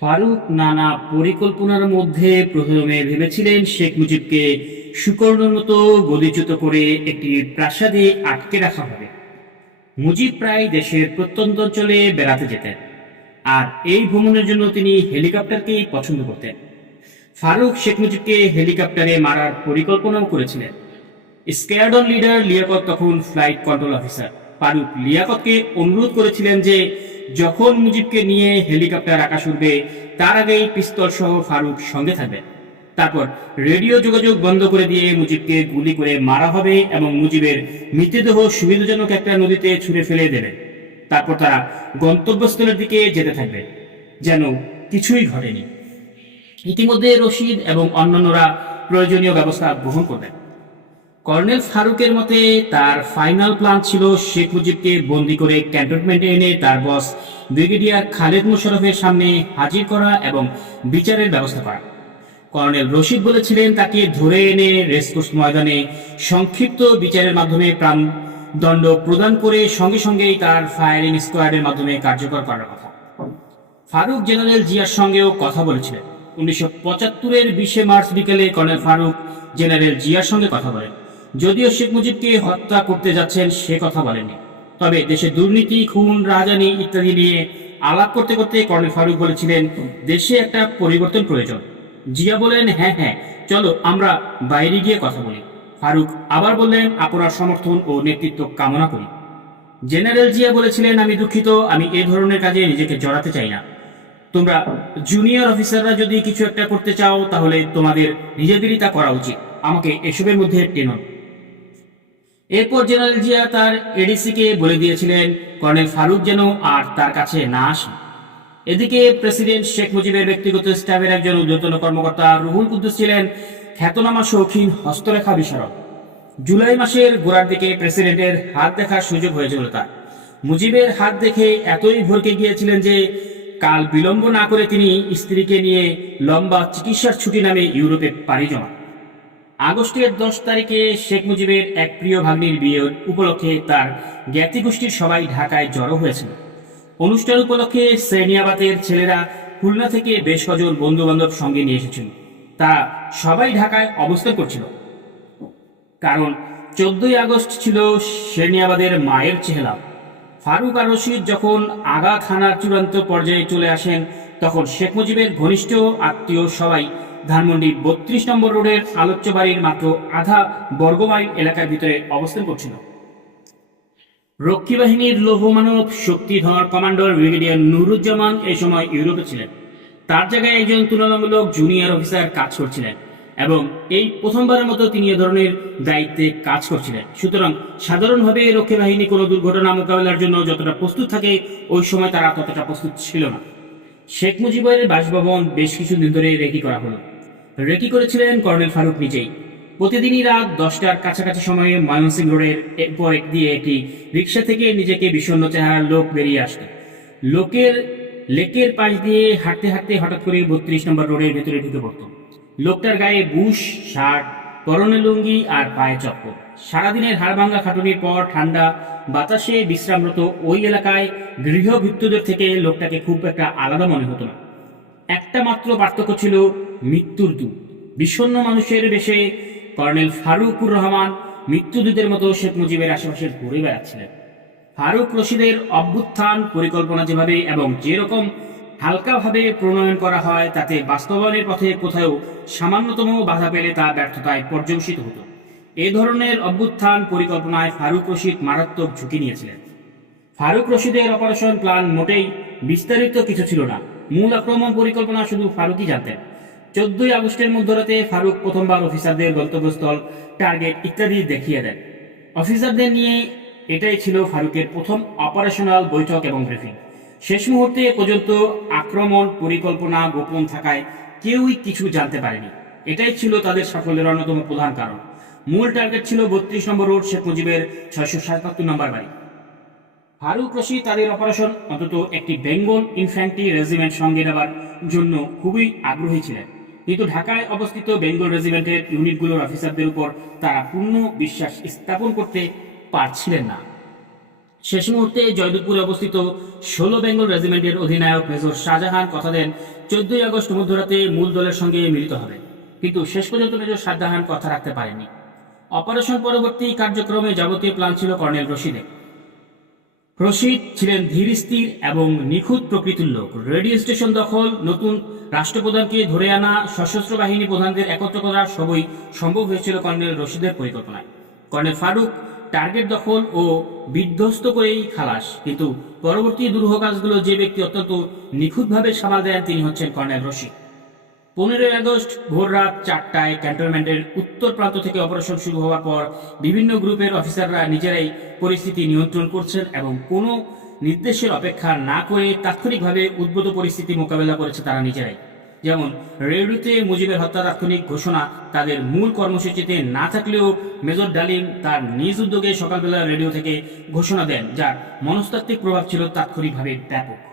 ফারুক নানা পরিকল্পনার মধ্যে প্রথমে ভেবেছিলেন শেখ মুজিবকে সুকর্ণর মতো গদিচ্যুত করে একটি প্রাসাদে আটকে রাখা হবে। মুজিব প্রায় দেশের প্রত্যন্ত অঞ্চলে বেড়াতে যেতেন আর এই ভ্রমণের জন্য তিনি হেলিকপ্টারকেই পছন্দ করতেন। ফারুক শেখ মুজিবকে হেলিকপ্টারে মারার পরিকল্পনাও করেছিলেন। স্কোয়াডন লিডার লিয়াকত তখন ফ্লাইট কন্ট্রোল অফিসার। ফারুক লিয়াকতকে অনুরোধ করেছিলেন যে যখন মুজিবকে নিয়ে হেলিকপ্টার আকাশ উঠবে তার আগেই পিস্তল সহ ফারুক সঙ্গে থাকবে। তারপর রেডিও যোগাযোগ বন্ধ করে দিয়ে মুজিবকে গুলি করে মারা হবে এবং মুজিবের মৃতদেহ সুবিধাজনক একটা নদীতে ছুঁড়ে ফেলে দেবে। তারপর তারা গন্তব্যস্থলের দিকে যেতে থাকবে, যেন কিছুই ঘটেনি। ইতিমধ্যে রশিদ এবং অন্যান্যরা প্রয়োজনীয় ব্যবস্থা গ্রহণ করবেন। কর্নেল ফারুকের মতে, তার ফাইনাল প্ল্যান ছিল শেখ মুজিবকে বন্দি করে ক্যান্টনমেন্টে এনে তার বস ব্রিগেডিয়ার খালেদ মোশারফের সামনে হাজির করা এবং বিচারের ব্যবস্থা করা। কর্নেল রশিদ বলেছিলেন, তাকে ধরে এনে রেসকোর্স ময়দানে সংক্ষিপ্ত বিচারের মাধ্যমে প্রাণদণ্ড প্রদান করে সঙ্গে সঙ্গেই তার ফায়ারিং স্কোয়াডের মাধ্যমে কার্যকর করার কথা। ফারুক জেনারেল জিয়ার সঙ্গেও কথা বলেছিলেন। উনিশশো পঁচাত্তরের বিশে মার্চ বিকেলে কর্নেল ফারুক জেনারেল জিয়ার সঙ্গে কথা বলেন। যদিও শেখ মুজিবকে হত্যা করতে যাচ্ছেন, সে কথা বলেননি। তবে দেশে দুর্নীতি, খুন, রাজানি ইত্যাদি নিয়ে আলাপ করতে করতে কর্নেল ফারুক বলেছিলেন, দেশে একটা পরিবর্তন প্রয়োজন। জিয়া বলেন হ্যাঁ হ্যাঁ চলো আমরা বাইরে গিয়ে কথা বলি। ফারুক আবার বললেন, আপনার সমর্থন ও নেতৃত্ব কামনা করি। জেনারেল জিয়া বলেছিলেন, আমি দুঃখিত, আমি এ ধরনের কাজে নিজেকে জড়াতে চাই না। তোমরা জুনিয়র অফিসাররা যদি কিছু একটা করতে চাও, তাহলে তোমাদের নিজেদেরই তা করা উচিত। আমাকে এসবের মধ্যে টেনো এরপর জেনারেল জিয়া তার এডিসিকে বলে দিয়েছিলেন, কর্নেল ফারুক যেন আর তার কাছে না আসে। এদিকে প্রেসিডেন্ট শেখ মুজিবের ব্যক্তিগত স্টাফের একজন ঊর্ধ্বতন কর্মকর্তা রুহুল কুদ্দুস ছিলেন খ্যাতনামা শৌখিন হস্তরেখা বিশারদ জুলাই মাসের গোড়ার দিকে প্রেসিডেন্টের হাত দেখার সুযোগ হয়েছিল তার। মুজিবের হাত দেখে এতই ভরকে গিয়েছিলেন যে কাল বিলম্ব না করে তিনি স্ত্রীকে নিয়ে লম্বা চিকিৎসার ছুটি নামে ইউরোপে পাড়ি জমান। আগস্টের দশ তারিখে শেখ মুজিবের এক প্রিয় ভাগ্নির বিয়ে উপলক্ষে তার জ্ঞাতি গোষ্ঠীর সবাই ঢাকায় জড়ো হয়েছিল। অনুষ্ঠান উপলক্ষে শ্রেণিয়াবাতের ছেলেরা খুলনা থেকে বেশ কজন বন্ধু বান্ধব সঙ্গে নিয়ে এসেছিল। তা সবাই ঢাকায় অবস্থান করছিল। কারণ চোদ্দই আগস্ট ছিল শেরনিয়াবাদের মায়ের চেহেলা ফারুক আর রশিদ যখন আগা থানার চূড়ান্ত পর্যায়ে চলে আসেন, তখন শেখ মুজিবের ঘনিষ্ঠ আত্মীয় সবাই ধানমন্ডি বত্রিশ নম্বর রোডের আলোচ্য বাড়ির মাত্র আধা বর্গমাইল এলাকার ভিতরে অবস্থান করছিল। রক্ষী বাহিনীর লৌহমানব শক্তিধর কমান্ডার ব্রিগেডিয়ার নুরুজ্জামান এই সময় ইউরোপে ছিলেন। তার জায়গায় একজন তুলনামূলক জুনিয়র অফিসার কাজ করছিলেন এবং এই প্রথমবারের মতো তিনি এ ধরনের দায়িত্বে কাজ করছিলেন। সুতরাং সাধারণভাবে রক্ষী বাহিনী কোনো দুর্ঘটনা মোকাবেলার জন্য যতটা প্রস্তুত থাকে, ওই সময় তারা ততটা প্রস্তুত ছিল না। শেখ মুজিবের বাসভবন বেশ কিছুদিন ধরে রেকি করা হলো। রেকি করেছিলেন কর্নেল ফারুক নিজেই। প্রতিদিনই রাত দশটার কাছাকাছি সময়ে ময়মনসিং রোডের এরপর দিয়ে একটি রিক্সা থেকে নিজেকে বিষণ্ণ চেহারার লোক বেরিয়ে আসত। লোকের, লেকের পাশ দিয়ে হাঁটতে হাঁটতে হঠাৎ করে বত্রিশ নম্বর রোডের ভেতরে ঢুকে পড়তো। লোকটার গায়ে বুশ, শার্ট, পরনে লুঙ্গি আর পায়ে চপ্পল। সারাদিনের হাড়ভাঙ্গা খাটুনির পর ঠান্ডা বাতাসে বিশ্রামরত ওই এলাকায় গৃহভৃত্যদের থেকে লোকটাকে খুব একটা আলাদা মনে হতো না। একটা মাত্র পার্থক্য ছিল মৃত্যুর দূত। বিষণ্ণ মানুষের বেশে কর্নেল ফারুকুর রহমান মৃত্যুদূতের মতো শেখ মুজিবের আশেপাশে ঘুরে বেড়াচ্ছিলেন। ফারুক রশিদের অভ্যুত্থান, পরিকল্পনা যেভাবে এবং যেরকম হালকাভাবে প্রণয়ন করা হয়, তাতে বাস্তবায়নের পথে কোথাও সামান্যতম বাধা পেলে তা ব্যর্থতায় পর্যবসিত হতো। এ ধরনের অভ্যুত্থান পরিকল্পনায় ফারুক রশিদ মারাত্মক ঝুঁকি নিয়েছিলেন। ফারুক রশিদের অপারেশন প্ল্যান মোটেই বিস্তারিত কিছু ছিল না। মূল আক্রমণ পরিকল্পনা শুধু ফারুকই জানতেন। চোদ্দই আগস্টের মধ্যরাতে ফারুক প্রথমবার অফিসারদের গন্তব্যস্থল, টার্গেট ইত্যাদি দেখিয়ে দেন। অফিসারদের নিয়ে এটাই ছিল ফারুকের প্রথম অপারেশনাল বৈঠক এবং ব্রিফিং। শেষ মুহূর্তে পর্যন্ত আক্রমণ পরিকল্পনা গোপন থাকায় কেউই কিছু জানতে পারেনি। এটাই ছিল তাদের সাফল্যের অন্যতম প্রধান কারণ। মূল টার্গেট ছিল বত্রিশ নম্বর রোড শেখ মুজিবের ছয়শো সাতাত্তর নম্বর বাড়ি। ফারুক রশিদ তাদের অপারেশন অন্তত একটি বেঙ্গল ইনফ্যান্ট্রি রেজিমেন্ট সঙ্গে নেবার জন্য খুবই আগ্রহী ছিলেন। কিন্তু ঢাকায় অবস্থিত বেঙ্গল রেজিমেন্টের ইউনিটগুলোর অফিসারদের উপর তারা পূর্ণ বিশ্বাস স্থাপন করতে পারছিলেন না। শেষ মুহূর্তে জয়দেবপুরে অবস্থিত ষোলো বেঙ্গল রেজিমেন্টের অধিনায়ক মেজর শাহজাহান কথা দেন, চোদ্দই আগস্ট মধ্যরাতে মূল দলের সঙ্গে মিলিত হবে। কিন্তু শেষ পর্যন্ত মেজর শাহজাহান কথা রাখতে পারেনি অপারেশন পরবর্তী কার্যক্রমে যাবতীয় প্ল্যান ছিল কর্নেল রশিদের। রশিদ ছিলেন ধীরস্থির এবং নিখুঁত প্রকৃতির লোক। রেডিও স্টেশন দখল, নতুন রাষ্ট্রপ্রধানকে ধরে আনা সশস্ত্র বাহিনী প্রধানদের একত্র করা সবই সম্ভব হয়েছিল কর্নেল রশিদের পরিকল্পনায়। কর্নেল ফারুক টার্গেট দখল ও বিধ্বস্ত করেই খালাস, কিন্তু পরবর্তী দুরূহ কাজগুলো যে ব্যক্তি অত্যন্ত নিখুঁতভাবে সামাল দেন তিনি হচ্ছেন কর্নেল রশিদ। পনেরোই আগস্ট ভোর রাত চারটায় ক্যান্টনমেন্টের উত্তর প্রান্ত থেকে অপারেশন শুরু হওয়ার পর বিভিন্ন গ্রুপের অফিসাররা নিজেরাই পরিস্থিতি নিয়ন্ত্রণ করছেন এবং কোনো নির্দেশের অপেক্ষা না করে তাৎক্ষণিকভাবে উদ্ভূত পরিস্থিতি মোকাবেলা করেছে তারা নিজেরাই। যেমন রেডিওতে মুজিবের হত্যা তাৎক্ষণিক ঘোষণা তাদের মূল কর্মসূচিতে না থাকলেও মেজর ডালিম তার নিজ উদ্যোগে সকালবেলা রেডিও থেকে ঘোষণা দেন, যার মনস্তাত্ত্বিক প্রভাব ছিল তাৎক্ষণিকভাবে ব্যাপক।